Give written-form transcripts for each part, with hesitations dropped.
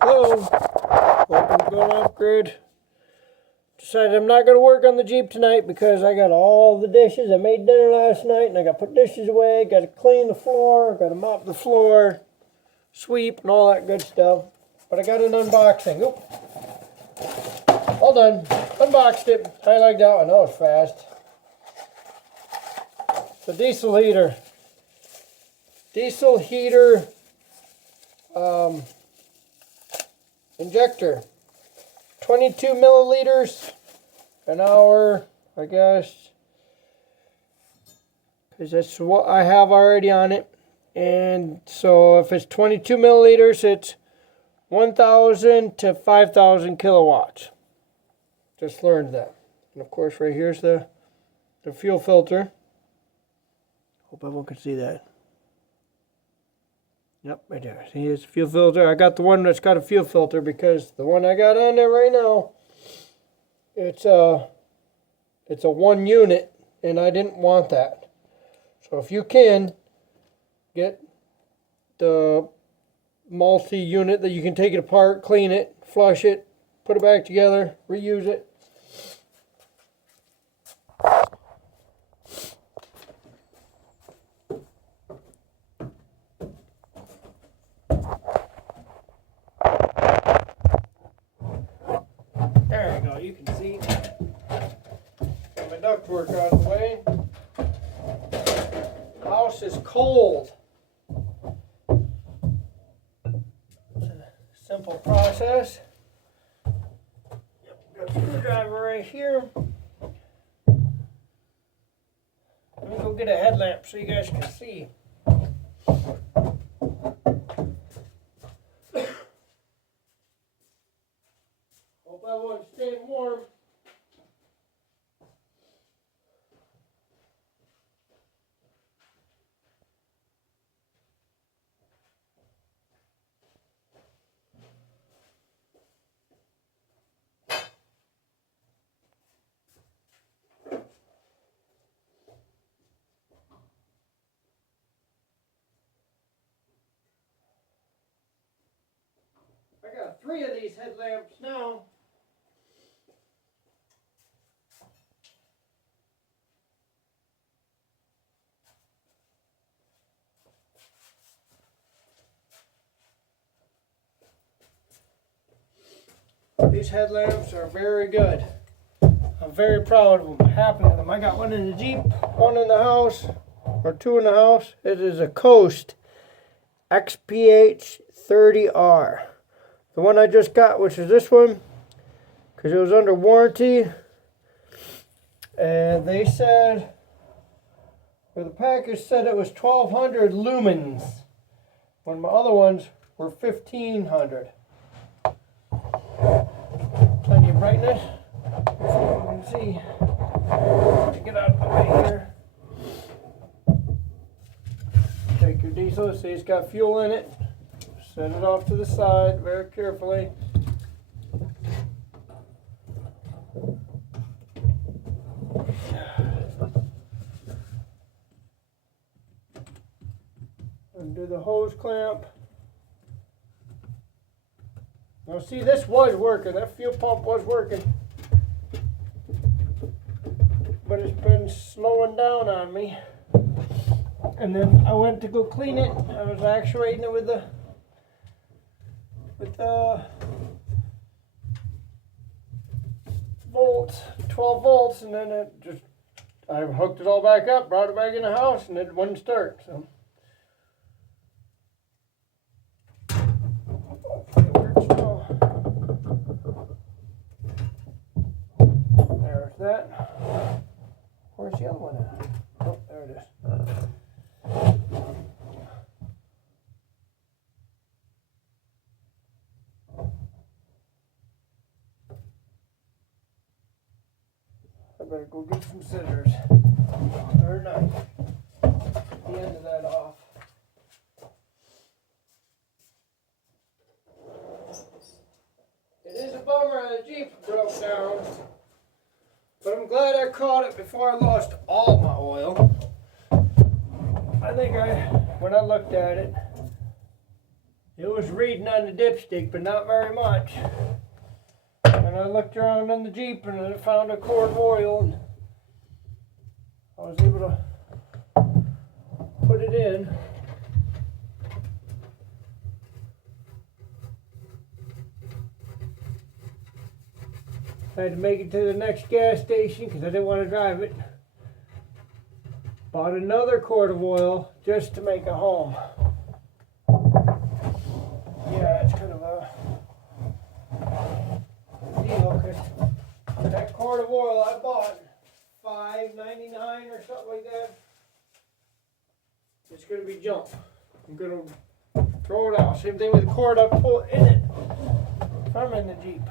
Hello. Welcome to Going Off Grid. Decided I'm not going to work on the Jeep tonight because I got all the dishes. I made dinner last night and I got to put dishes away. Got to clean the floor. Got to mop the floor, sweep, and all that good stuff. But I got an unboxing. Oop. All done. Unboxed it. I like that one. That was fast. The diesel heater. Diesel heater injector. 22 milliliters an hour, I guess, because that's what I have already on it. And so if it's 22 milliliters, it's 1,000 to 5,000 kilowatts. Just learned that. And of course, right here's the fuel filter. Hope everyone can see that. Yep, right there. See, it's a fuel filter. I got the one that's got a fuel filter because the one I got on there right now, it's a 1 unit, and I didn't want that. So if you can get the multi-unit that you can take it apart, clean it, flush it, put it back together, reuse it. There you go, you can see. Got my ductwork out of the way. The house is cold. It's a simple process. Got a screwdriver right here. Let me go get a headlamp so you guys can see. Hope everyone's staying warm. I got 3 of these headlamps now. These headlamps are very good. I'm very proud of them, happy with them. I got one in the Jeep, one in the house, or 2 in the house. It is a Coast XPH 30R. The one I just got, which is this one, because it was under warranty. And they said, or the package said it was 1,200 lumens, when my other ones were 1,500. Plenty of brightness. So you can see. Get out of the way here. Take your diesel. See, it's got fuel in it. Set it off to the side very carefully. Undo the hose clamp. Now see, this was working. That fuel pump was working. But it's been slowing down on me. And then I went to go clean it. I was actuating it with the 12 volts, and then I hooked it all back up, brought it back in the house, and it wouldn't start. So it works now. There's that. Where's the other one at? Oh, there it is. I better go get some scissors or a knife. Get the end of that off. It is a bummer the Jeep broke down, but I'm glad I caught it before I lost all my oil. I think when I looked at it, It was reading on the dipstick, but not very much. And I looked around in the Jeep and I found a quart of oil, and I was able to put it in. I had to make it to the next gas station because I didn't want to drive it. Bought another quart of oil just to make a home. Yeah, it's kind of a deal because that quart of oil I bought $5.99 or something like that. It's going to be junk. I'm going to throw it out. Same thing with the quart I put in it from in the Jeep.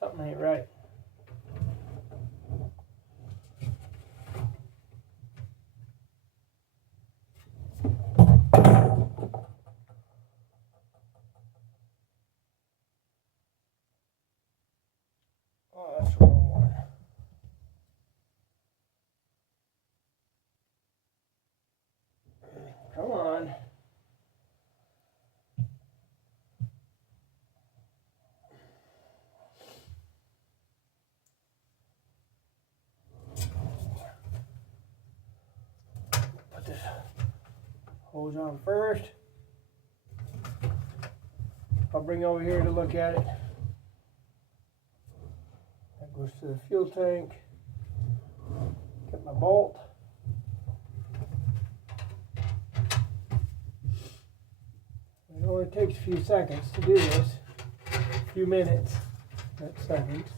Something ain't right. Oh, that's the wrong one. Come on. Put this hose on first. I'll bring over here to look at it. That goes to the fuel tank. Get my bolt. It only takes a few seconds to do this. A few minutes, not seconds.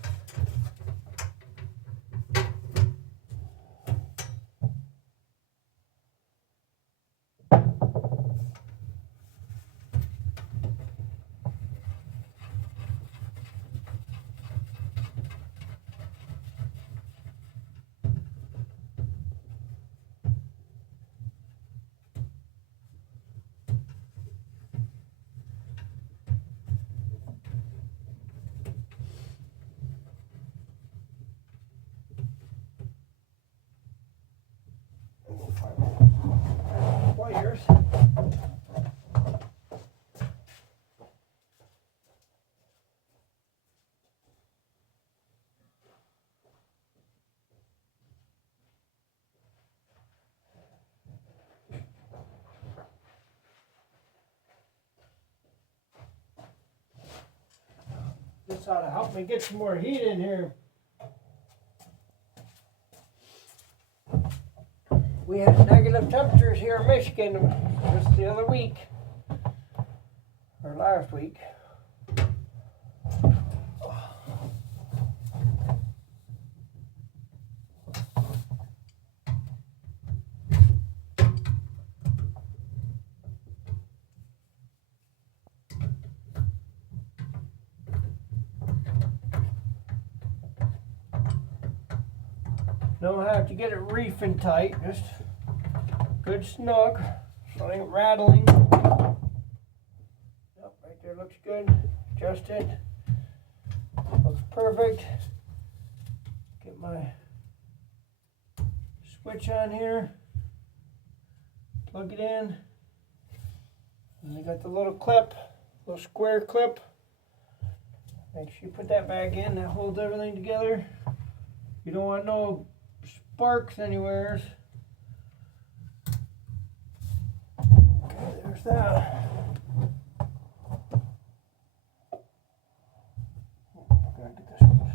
Wires. This ought to help me get some more heat in here. We had negative temperatures here in Michigan just the other week, or last week. Don't have to get it reefing tight, just good snug, so it ain't rattling. Yep, right there looks good. Adjust it. Looks perfect. Get my switch on here. Plug it in. And I got the little clip, little square clip. Make sure you put that back in. That holds everything together. You don't want no sparks anywhere. Okay, there's that. Gotta get this one.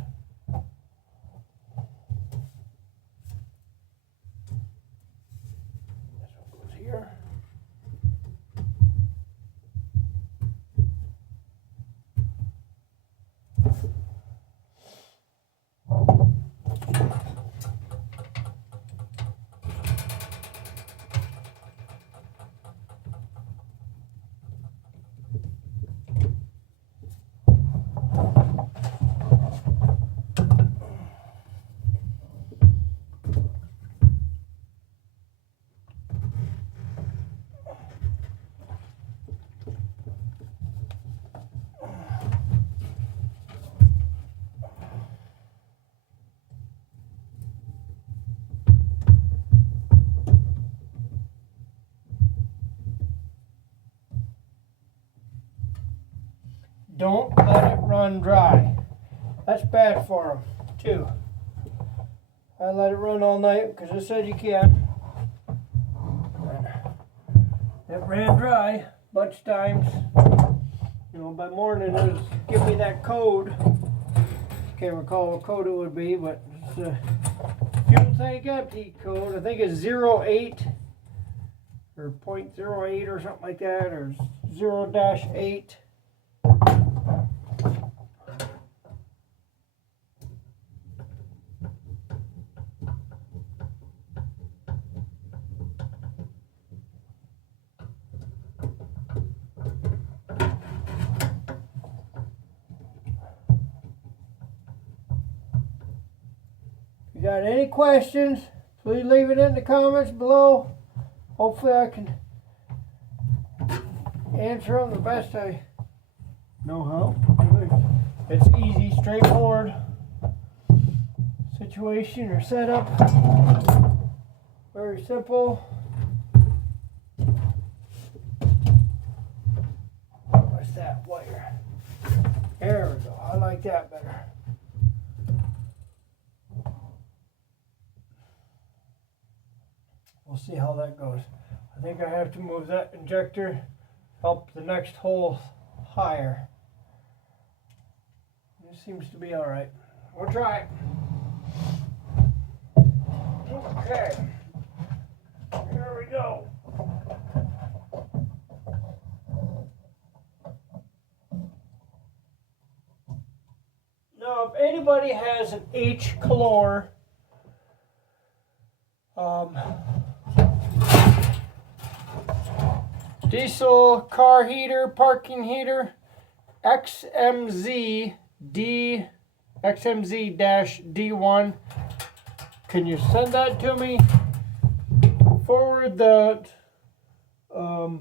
This one goes here. don't let it run dry. That's bad for them too. I let it run all night because it said you can. It ran dry a bunch of times. You know, by morning it was give me that code. Can't recall what code it would be, but it's a fuel tank empty code. I think it's 08 or 0.08 or something like that, or 0-8. If you got any questions, please leave it in the comments below. Hopefully I can answer them the best I know how. It's easy, straightforward situation or setup. Very simple. What's that wire? There we go. I like that better. We'll see how that goes. I think I have to move that injector up the next hole higher. It seems to be all right. We'll try it. Okay. Here we go. Now, if anybody has an H-Calor diesel car heater, parking heater, XMZ-D1. Can you send that to me? Forward that, what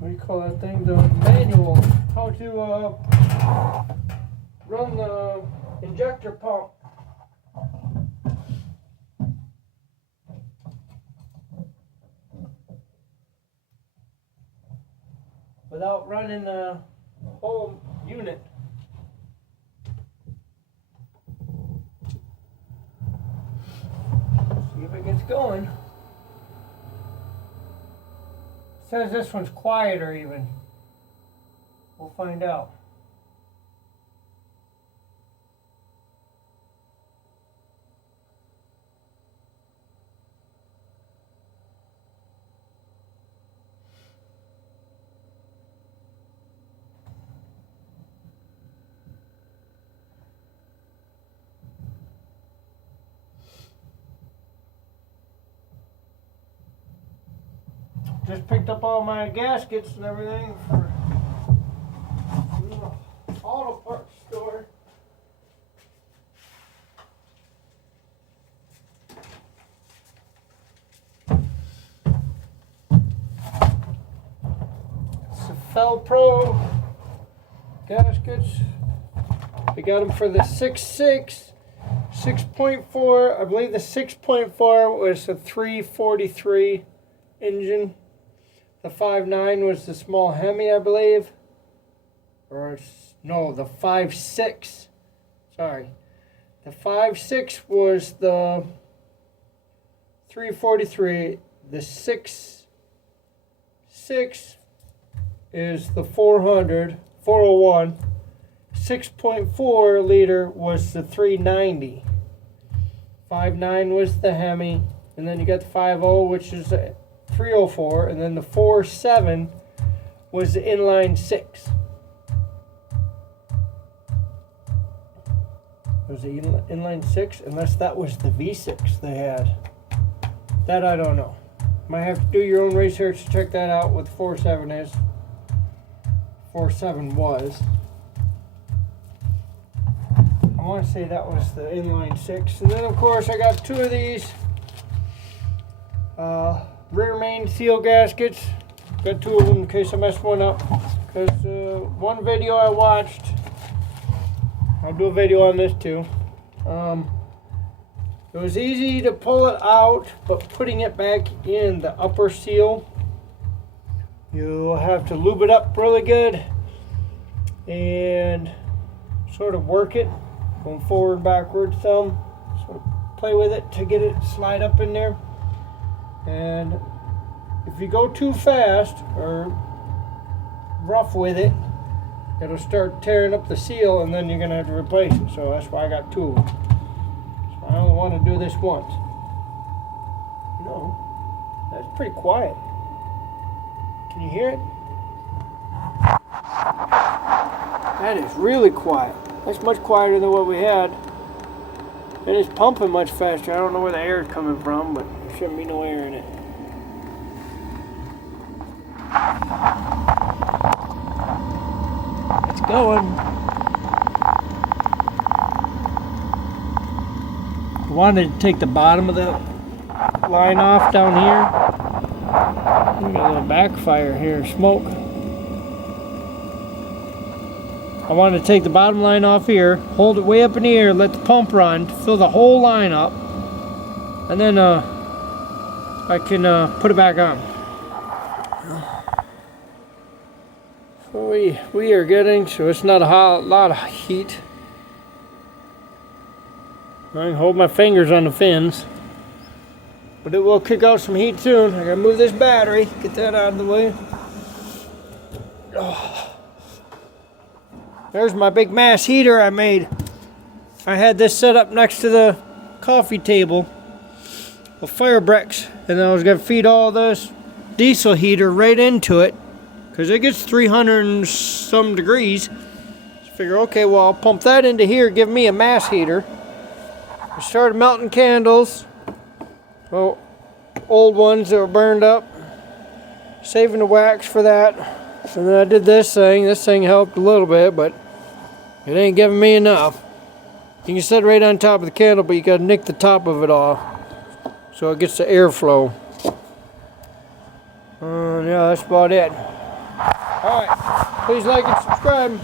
do you call that thing? The manual, how to run the injector pump. Without running the whole unit. See if it gets going. It says this one's quieter even. We'll find out. Just picked up all my gaskets and everything for the auto parts store. It's the Felpro gaskets. We got them for the 6.6, 6.4. I believe the 6.4 was a 343 engine. The 5.9 was the small Hemi, I believe. Or no, the 5.6. Sorry. The 5.6 was the 343. The 6.6 is the 401. 6.4 liter was the 390. 5.9 was the Hemi. And then you got the 5.0, which is 304, and then the 4.7 was the inline 6. Was the inline 6? Unless that was the V6 they had. That I don't know. Might have to do your own research to check that out, what the 4.7 is. 4.7 was. I want to say that was the inline 6. And then of course I got two of these. Rear main seal gaskets. Got two of them in case I mess one up. Because one video I watched, I'll do a video on this too. It was easy to pull it out, but putting it back in the upper seal you'll have to lube it up really good and sort of work it, going forward, backwards, thumb, sort of play with it to get it slide up in there. And if you go too fast or rough with it, it'll start tearing up the seal, and then you're gonna have to replace it. So that's why I got two of them. So I only want to do this once. You know, that's pretty quiet. Can you hear it? That is really quiet. That's much quieter than what we had. And it's pumping much faster. I don't know where the air is coming from, but there shouldn't be no air in it. It's going. I wanted to take the bottom of the line off down here. We got a little backfire here, smoke. I wanted to take the bottom line off here, hold it way up in the air, let the pump run, fill the whole line up, and then I can put it back on. So we are getting, so it's not a lot of heat. I can hold my fingers on the fins, but it will kick out some heat soon. I gotta move this battery, get that out of the way. Oh. There's my big mass heater I made. I had this set up next to the coffee table of fire bricks, and I was gonna feed all this diesel heater right into it because it gets 300 and some degrees. So I figure, okay, well, I'll pump that into here, give me a mass heater. I started melting candles, well, old ones that were burned up, saving the wax for that. So then I did this thing. This thing helped a little bit, but it ain't giving me enough. You can set it right on top of the candle, but you gotta nick the top of it off so it gets the airflow. Yeah, that's about it. Alright, please like and subscribe.